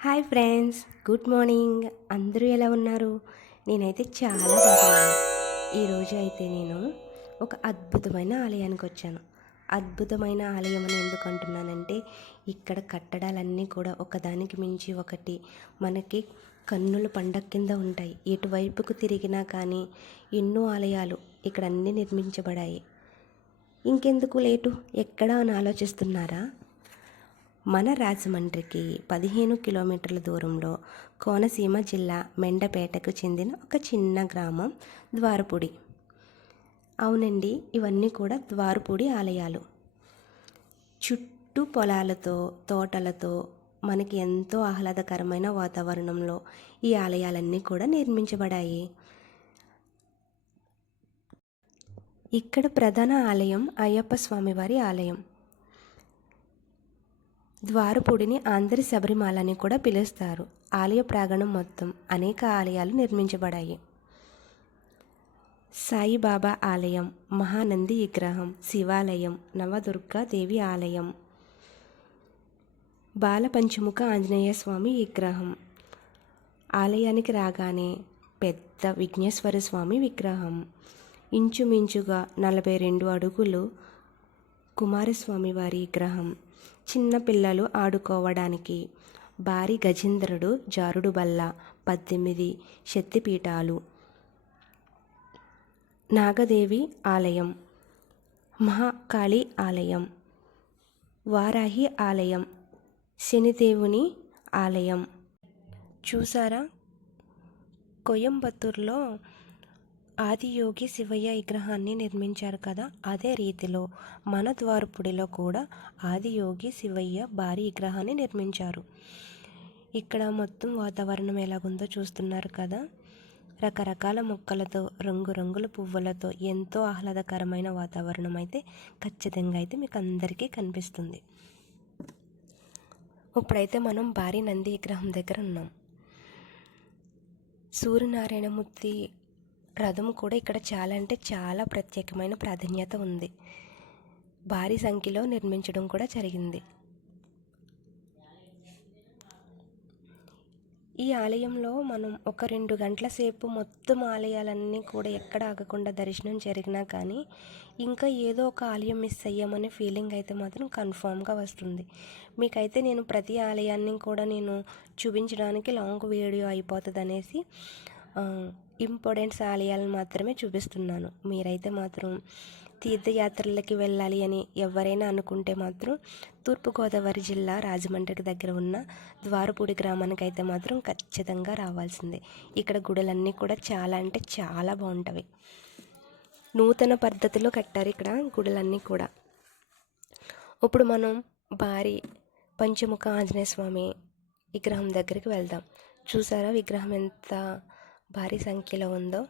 Hi friends good morning. అందరూ ఎలా ఉన్నారు? నేనైతే చాలా బాగున్నాను ఈరోజు అయితే నేను ఒక అద్భుతమైన ఆలయానికి వచ్చాను. అద్భుతమైన ఆలయం అని ఎందుకు అంటున్నానంటే ఇక్కడ కట్టడాలన్నీ కూడా ఒకదానికి మించి ఒకటి మనకి కన్నుల పండగ కింద ఉంటాయి. ఎటువైపుకు తిరిగినా కానీ ఎన్నో ఆలయాలు ఇక్కడ అన్నీ నిర్మించబడాయి. ఇంకెందుకు లేటు? ఎక్కడా అని ఆలోచిస్తున్నారా? మన రాజమండ్రికి పదిహేను కిలోమీటర్ల దూరంలో కోనసీమ జిల్లా మెండపేటకు చెందిన ఒక చిన్న గ్రామం ద్వారపూడి. అవునండి ఇవన్నీ కూడా ద్వారపూడి ఆలయాలు. చుట్టూ పొలాలతో తోటలతో మనకి ఎంతో ఆహ్లాదకరమైన వాతావరణంలో ఈ ఆలయాలన్నీ కూడా నిర్మించబడాయి. ఇక్కడ ప్రధాన ఆలయం అయ్యప్ప స్వామివారి ఆలయం. ద్వారపూడిని ఆంధ్ర శబరిమాల అని కూడా పిలుస్తారు. ఆలయ ప్రాంగణం మొత్తం అనేక ఆలయాలు నిర్మించబడాయి. సాయిబాబా ఆలయం మహానంది విగ్రహం శివాలయం నవదుర్గా దేవి ఆలయం బాలపంచముఖ ఆంజనేయ స్వామి విగ్రహం. ఆలయానికి రాగానే పెద్ద విఘ్నేశ్వర స్వామి విగ్రహం. ఇంచుమించుగా నలభై రెండు అడుగులు కుమారస్వామి వారి విగ్రహం. చిన్నపిల్లలు ఆడుకోవడానికి. భారీ గజేంద్రుడు జారుడు బల్ల పద్దెనిమిది శక్తిపీఠాలు. నాగదేవి ఆలయం. మహాకాళి ఆలయం. వారాహి ఆలయం. శనిదేవుని ఆలయం. చూసారా? కోయంబత్తూర్లో ఆదియోగి శివయ్య విగ్రహాన్ని నిర్మించారు కదా అదే రీతిలో మన ద్వారపుడిలో కూడా ఆదియోగి శివయ్య భారీ విగ్రహాన్ని నిర్మించారు. ఇక్కడ మొత్తం వాతావరణం ఎలాగుందో చూస్తున్నారు కదా. రకరకాల మొక్కలతో రంగురంగుల పువ్వులతో ఎంతో ఆహ్లాదకరమైన వాతావరణం అయితే ఖచ్చితంగా అయితే మీకు అందరికీ కనిపిస్తుంది. ఇప్పుడైతే మనం భారీ నంది విగ్రహం దగ్గర ఉన్నాం. సూర్యనారాయణమూర్తి రథం కూడా ఇక్కడ చాలా అంటే చాలా ప్రత్యేకమైన ప్రాధాన్యత ఉంది. భారీ సంఖ్యలో నిర్మించడం కూడా జరిగింది. ఈ ఆలయంలో మనం ఒక రెండు గంటల సేపు మొత్తం ఆలయాలన్నీ కూడా ఎక్కడ ఆగకుండా దర్శనం జరిగినా కానీ ఇంకా ఏదో ఒక ఆలయం మిస్ అయ్యామనే ఫీలింగ్ అయితే మాత్రం కన్ఫామ్గా వస్తుంది. మీకైతే నేను ప్రతి ఆలయాన్ని కూడా నేను చూపించడానికి లాంగ్ వీడియో అయిపోతుంది అనేసి ఇంపార్టెంట్స్ ఆలయాలను మాత్రమే చూపిస్తున్నాను. మీరైతే మాత్రం తీర్థయాత్రలకి వెళ్ళాలి అని ఎవరైనా అనుకుంటే మాత్రం తూర్పుగోదావరి జిల్లా రాజమండ్రికి దగ్గర ఉన్న ద్వారపూడి గ్రామానికి అయితే మాత్రం ఖచ్చితంగా రావాల్సిందే. ఇక్కడ గుడులన్నీ కూడా చాలా అంటే చాలా బాగుంటవి. నూతన పద్ధతిలో కట్టారు ఇక్కడ గుడులన్నీ కూడా. ఇప్పుడు మనం భారీ పంచముఖ ఆంజనేయ స్వామి విగ్రహం దగ్గరికి వెళ్దాం. చూసారా విగ్రహం ఎంత భారీ సంఖ్యలో ఉందో?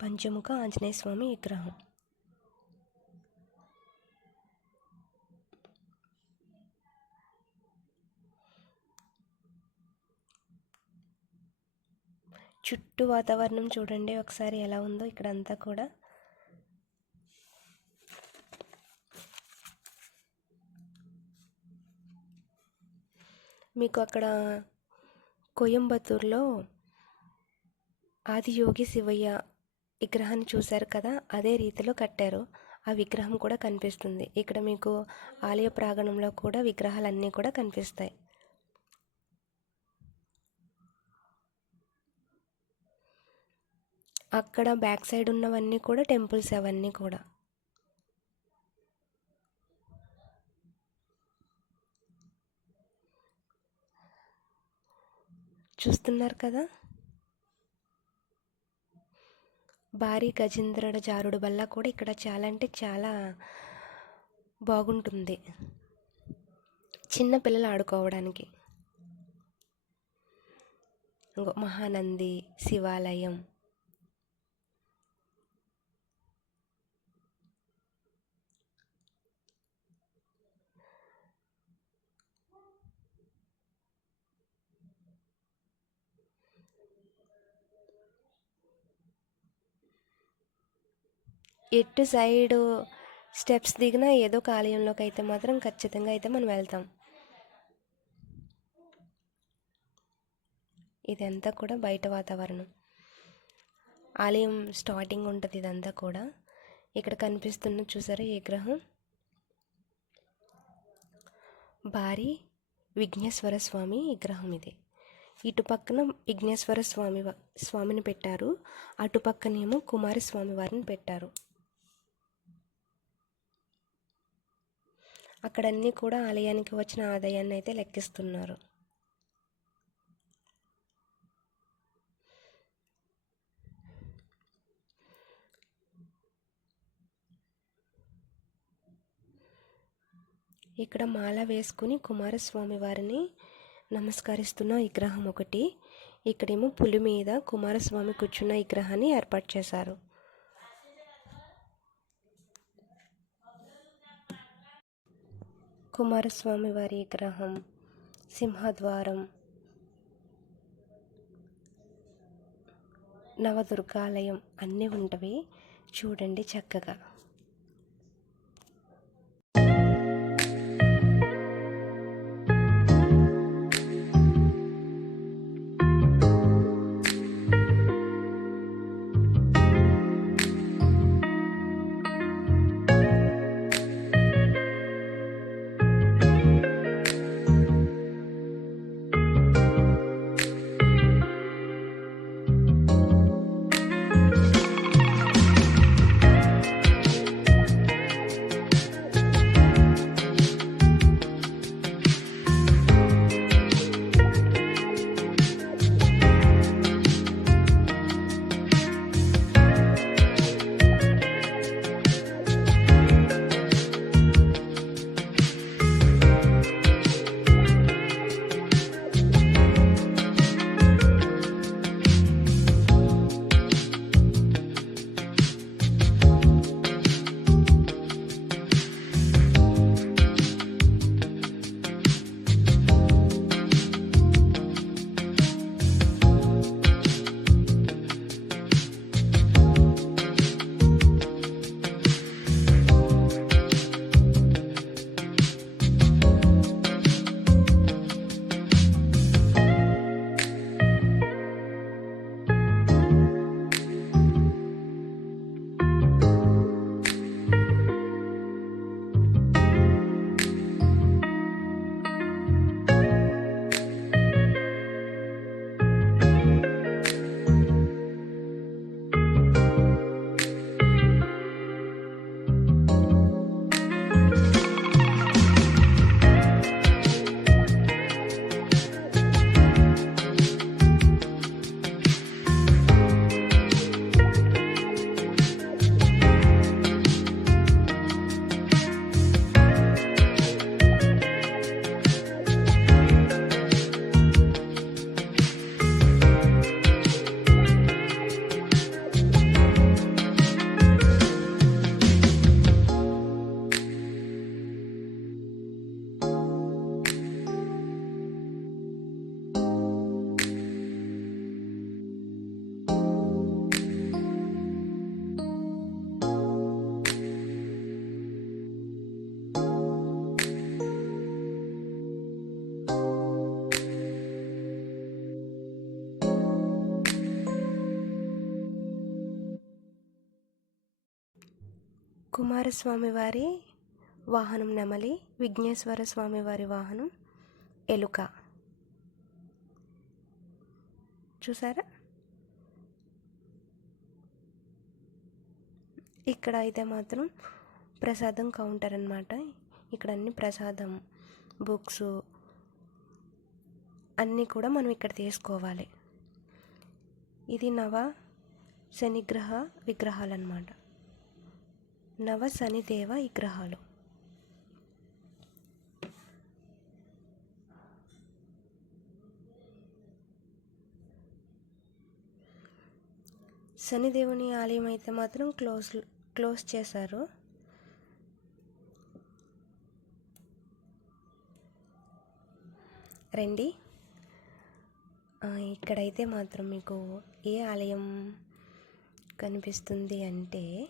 పంచముఖ ఆంజనేయ స్వామి విగ్రహం. చుట్టూ వాతావరణం చూడండి. ఒకసారి ఎలా ఉందో ఇక్కడంతా కూడా. మీకు అక్కడ కోయంబత్తూర్లో ఆదియోగి శివయ్య విగ్రహాన్ని చూశారు కదా అదే రీతిలో కట్టారు. ఆ విగ్రహం కూడా కనిపిస్తుంది. ఇక్కడ మీకు ఆలయ ప్రాంగణంలో కూడా విగ్రహాలన్నీ కూడా కనిపిస్తాయి. అక్కడ బ్యాక్ సైడ్ ఉన్నవన్నీ కూడా టెంపుల్స్ అవన్నీ కూడా. చూస్తున్నారు కదా? భారీ గజేంద్రుడ జారుడు వల్ల కూడా ఇక్కడ చాలా అంటే చాలా బాగుంటుంది. చిన్న పిల్లలు ఆడుకోవడానికి. మహానంది శివాలయం ఎటు సైడు స్టెప్స్ దిగినా ఏదో ఒక ఆలయంలోకి అయితే మాత్రం ఖచ్చితంగా అయితే మనం వెళ్తాం. ఇదంతా కూడా బయట వాతావరణం. ఆలయం స్టార్టింగ్ ఉంటుంది ఇదంతా కూడా. ఇక్కడ కనిపిస్తున్న చూసారా ఈ విగ్రహం భారీ విఘ్నేశ్వర స్వామి విగ్రహం ఇది. ఇటు పక్కన విఘ్నేశ్వర స్వామి స్వామిని పెట్టారు. అటు పక్కనేమో కుమారస్వామి వారిని పెట్టారు. అక్కడన్నీ కూడా ఆలయానికి వచ్చిన ఆదాయాన్ని అయితే లెక్కిస్తున్నారు. ఇక్కడ మాల వేసుకుని కుమారస్వామి వారిని నమస్కరిస్తున్న విగ్రహం ఒకటి. ఇక్కడేమో పులి మీద కుమారస్వామి కూర్చున్న విగ్రహాన్ని ఏర్పాటు చేశారు. కుమారస్వామి వారి విగ్రహం సింహద్వారం నవదుర్గాలయం అన్నీ ఉంటవి. చూడండి చక్కగా. కుమారస్వామి వారి వాహనం నెమలి విఘ్నేశ్వర స్వామి వారి వాహనం ఎలుక. చూసారా? ఇక్కడ అయితే మాత్రం ప్రసాదం కౌంటర్ అనమాట ఇక్కడ అన్ని ప్రసాదం బుక్స్ అన్నీ కూడా మనం ఇక్కడ తీసుకోవాలి. ఇది నవ శనిగ్రహ విగ్రహాలు అన్నమాట నవ శనిదేవ విగ్రహాలు. శనిదేవుని ఆలయం అయితే మాత్రం క్లోజ్ క్లోజ్ చేశారు. రండి. ఇక్కడైతే మాత్రం మీకు ఏ ఆలయం కనిపిస్తుంది అంటే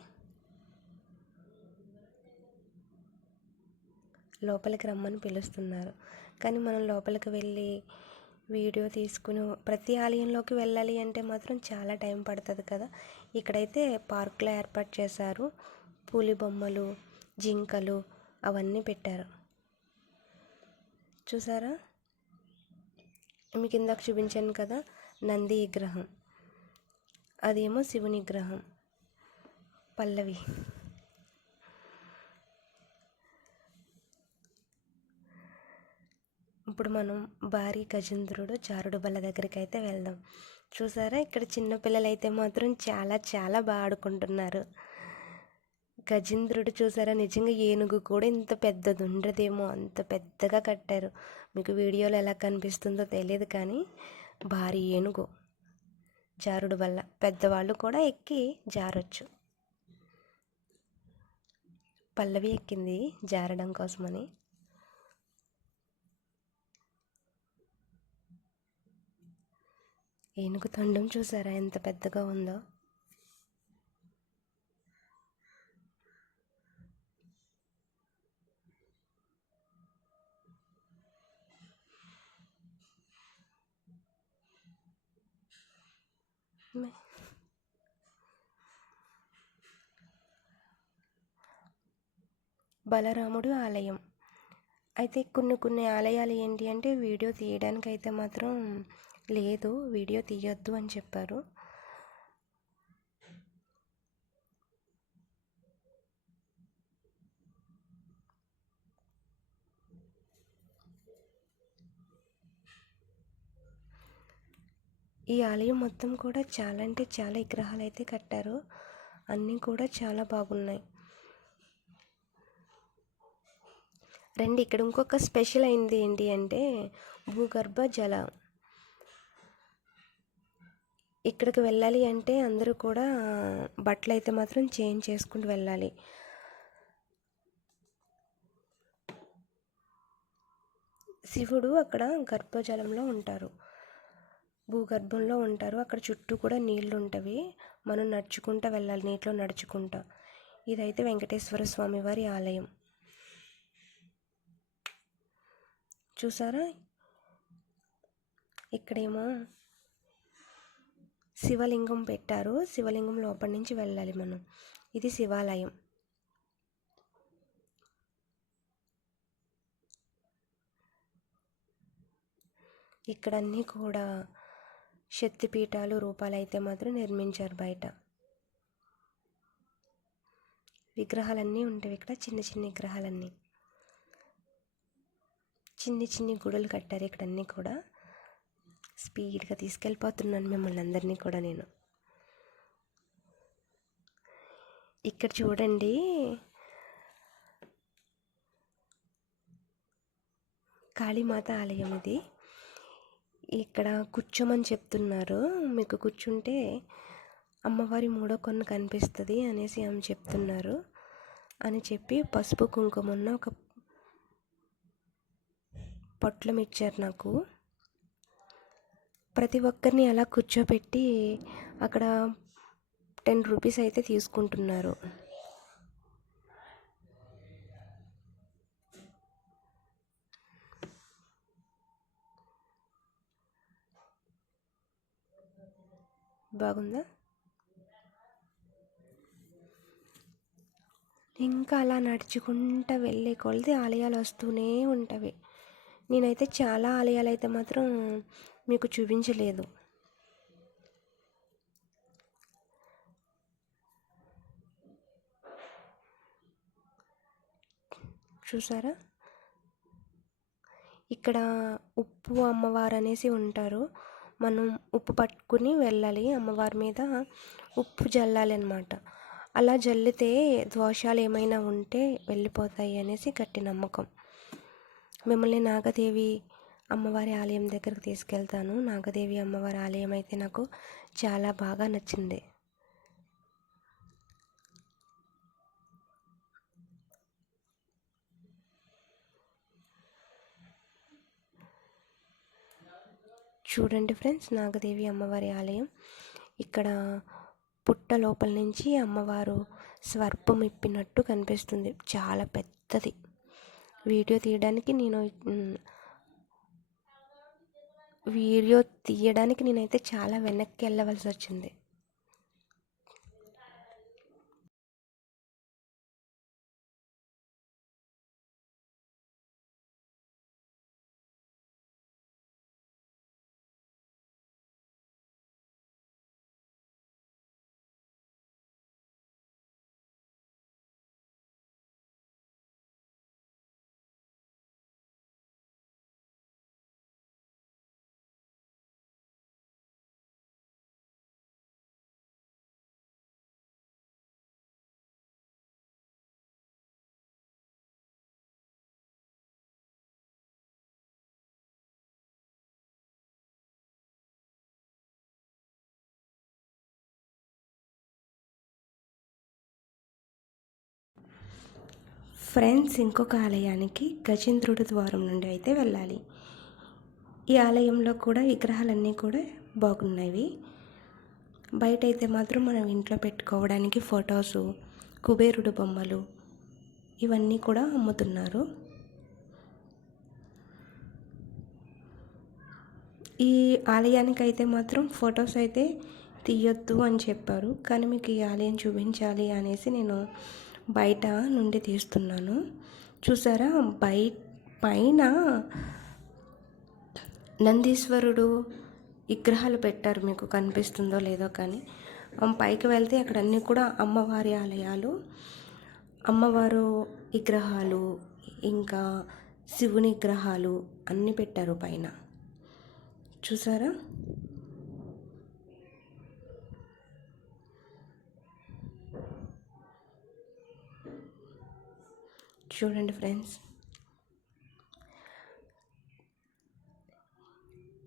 లోపలికి రమ్మని పిలుస్తున్నారు. కానీ మనం లోపలికి వెళ్ళి వీడియో తీసుకుని ప్రతి ఆలయంలోకి వెళ్ళాలి అంటే మాత్రం చాలా టైం పడుతుంది కదా. ఇక్కడైతే పార్కులో ఏర్పాటు చేశారు. పూలి బొమ్మలు జింకలు అవన్నీ పెట్టారు. చూసారా? మీకు ఇందాక చూపించాను కదా నంది విగ్రహం. అదేమో శివుని విగ్రహం. పల్లవి. ఇప్పుడు మనం భారీ గజేంద్రుడు జారుడు బల్ల దగ్గరికి అయితే వెళ్దాం. చూసారా? ఇక్కడ చిన్నపిల్లలు అయితే మాత్రం చాలా చాలా బాగా ఆడుకుంటున్నారు. గజేంద్రుడు చూసారా? నిజంగా ఏనుగు కూడా ఇంత పెద్దది ఉండదేమో అంత పెద్దగా కట్టారు. మీకు వీడియోలో ఎలా కనిపిస్తుందో తెలియదు కానీ భారీ ఏనుగు జారుడు వల్ల పెద్దవాళ్ళు కూడా ఎక్కి జారొచ్చు. పల్లవి ఎక్కింది జారడం కోసమని. ఏనుగు తొండం చూసారా? ఎంత పెద్దగా ఉందో. బలరాముడు ఆలయం. అయితే కొన్ని కొన్ని ఆలయాలు ఏంటి అంటే వీడియో తీయడానికి అయితే మాత్రం లేదు వీడియో తీయొద్దు అని చెప్పారు. ఈ ఆలయం మొత్తం కూడా చాలా అంటే చాలా విగ్రహాలు అయితే కట్టారు. అన్నీ కూడా చాలా బాగున్నాయి. రండి ఇక్కడ ఇంకొక స్పెషల్ అయింది ఏంటి అంటే భూగర్భ జల. ఇక్కడికి వెళ్ళాలి అంటే అందరూ కూడా బట్టలు అయితే మాత్రం చేంజ్ చేసుకుంటూ వెళ్ళాలి. శివుడు అక్కడ గర్భజలంలో ఉంటారు. భూగర్భంలో ఉంటారు. అక్కడ చుట్టూ కూడా నీళ్ళు ఉంటవి మనం నడుచుకుంటూ వెళ్ళాలి నీటిలో నడుచుకుంటా. ఇదైతే వెంకటేశ్వర స్వామి వారి ఆలయం. చూసారా? ఇక్కడేమో శివలింగం పెట్టారు. శివలింగం లోపల నుంచి వెళ్ళాలి మనం. ఇది శివాలయం. ఇక్కడన్నీ కూడా శక్తిపీఠాలు రూపాలు అయితే మాత్రం నిర్మించారు బయట. విగ్రహాలన్నీ ఉంటాయి ఇక్కడ. చిన్న చిన్న విగ్రహాలన్నీ. చిన్ని చిన్ని గుడులు కట్టారు ఇక్కడ అన్నీ కూడా. స్పీడ్గా తీసుకెళ్ళిపోతున్నాను మిమ్మల్ని అందరినీ కూడా నేను. ఇక్కడ చూడండి. కాళీమాత ఆలయం ఇది. ఇక్కడ కూర్చోమని చెప్తున్నారు. మీకు కూర్చుంటే అమ్మవారి మూడో కొన్ను కనిపిస్తుంది అనేసి ఆమె చెప్తున్నారు. అని చెప్పి పసుపు కుంకుమ ఉన్న ఒక పొట్లం ఇచ్చారు నాకు. ప్రతి ఒక్కరిని అలా కూర్చోబెట్టి అక్కడ టెన్ రూపీస్ అయితే తీసుకుంటున్నారు. బాగుందా? ఇంకా అలా నడుచుకుంటూ వెళ్ళే కొలది ఆలయాలు వస్తూనే ఉంటవి నేనైతే చాలా ఆలయాలు అయితే మాత్రం మీకు చూపించలేదు. చూసారా? ఇక్కడ ఉప్పు అమ్మవారు అనేసి ఉంటారు. మనం ఉప్పు పట్టుకుని వెళ్ళాలి. అమ్మవారి మీద ఉప్పు జల్లాలి అనమాట అలా జల్లితే దోషాలు ఏమైనా ఉంటే వెళ్ళిపోతాయి అనేసి గట్టి నమ్మకం. మిమ్మల్ని నాగదేవి అమ్మవారి ఆలయం దగ్గరకు తీసుకెళ్తాను. నాగదేవి అమ్మవారి ఆలయం అయితే నాకు చాలా బాగా నచ్చింది. చూడండి ఫ్రెండ్స్ నాగదేవి అమ్మవారి ఆలయం. ఇక్కడ పుట్ట లోపల నుంచి అమ్మవారు స్వర్పం ఇప్పినట్టు కనిపిస్తుంది. చాలా పెద్దది. వీడియో తీయడానికి నేను వీడియో తీయడానికి నేనైతే చాలా వెనక్కి వెళ్ళవలసి వచ్చింది. ఫ్రెండ్స్ ఇంకొక ఆలయానికి గజేంద్రుడి ద్వారం నుండి అయితే వెళ్ళాలి. ఈ ఆలయంలో కూడా విగ్రహాలన్నీ కూడా బాగున్నవి బయట అయితే మాత్రం మనం ఇంట్లో పెట్టుకోవడానికి ఫొటోసు కుబేరుడు బొమ్మలు ఇవన్నీ కూడా అమ్ముతున్నారు. ఈ ఆలయానికి అయితే మాత్రం ఫొటోస్ అయితే తీయొద్దు అని చెప్పారు. కానీ మీకు ఈ ఆలయం చూపించాలి అనేసి నేను బయట నుండి తీస్తున్నాను. చూసారా? బై పైన నందీశ్వరుడు విగ్రహాలు పెట్టారు మీకు కనిపిస్తుందో లేదో కానీ. పైకి వెళ్తే అక్కడ అన్నీ కూడా అమ్మవారి ఆలయాలు. అమ్మవారు విగ్రహాలు ఇంకా శివుని విగ్రహాలు అన్నీ పెట్టారు పైన. చూసారా? చూడండి ఫ్రెండ్స్.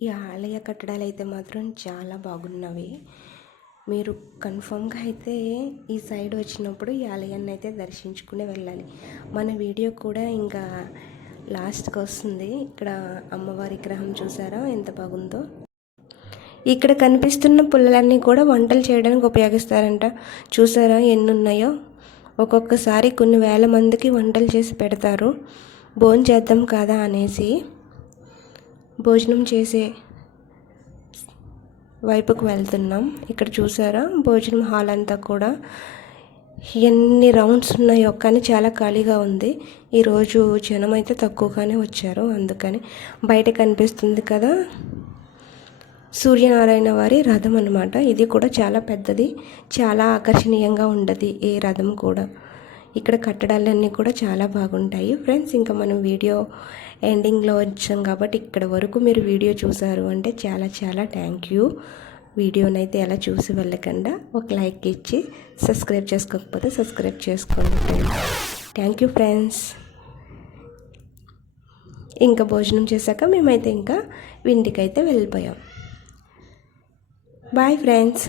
ఈ ఆలయ కట్టడాలు అయితే మాత్రం చాలా బాగున్నవి. మీరు కన్ఫామ్గా అయితే ఈ సైడ్ వచ్చినప్పుడు ఈ ఆలయాన్ని అయితే దర్శించుకుని వెళ్ళాలి. మన వీడియో కూడా ఇంకా లాస్ట్కి వస్తుంది. ఇక్కడ అమ్మవారి విగ్రహం చూసారా? ఎంత బాగుందో. ఇక్కడ కనిపిస్తున్న పుల్లలన్నీ కూడా వంటలు చేయడానికి ఉపయోగిస్తారంట. చూసారా ఎన్ని ఉన్నాయో ఒక్కొక్కసారి కొన్ని వేల మందికి వంటలు చేసి పెడతారు. భోజనం చేద్దాం కదా అనేసి భోజనం చేసే వైపుకు వెళ్తున్నాం. ఇక్కడ చూసారా? భోజనం హాల్ అంతా కూడా. ఎన్ని రౌండ్స్ ఉన్నాయో కానీ చాలా ఖాళీగా ఉంది. ఈరోజు జనం అయితే తక్కువగానే వచ్చారు అందుకని బయట కనిపిస్తుంది కదా. సూర్యనారాయణ వారి రథం అనమాట ఇది కూడా చాలా పెద్దది చాలా ఆకర్షణీయంగా ఉండదు ఈ రథం కూడా. ఇక్కడ కట్టడాలన్నీ కూడా చాలా బాగుంటాయి. ఫ్రెండ్స్ ఇంకా మనం వీడియో ఎండింగ్లో వచ్చాం కాబట్టి ఇక్కడ వరకు మీరు వీడియో చూసారు అంటే చాలా చాలా థ్యాంక్ యూ వీడియోనైతే ఎలా చూసి వెళ్ళకుండా ఒక లైక్ ఇచ్చి సబ్స్క్రైబ్ చేసుకోకపోతే సబ్స్క్రైబ్ చేసుకోండి ఫ్రెండ్స్ థ్యాంక్ యూ ఫ్రెండ్స్ ఇంకా భోజనం చేశాక మేమైతే ఇంకా ఇంటికైతే వెళ్ళిపోయాం. Bye friends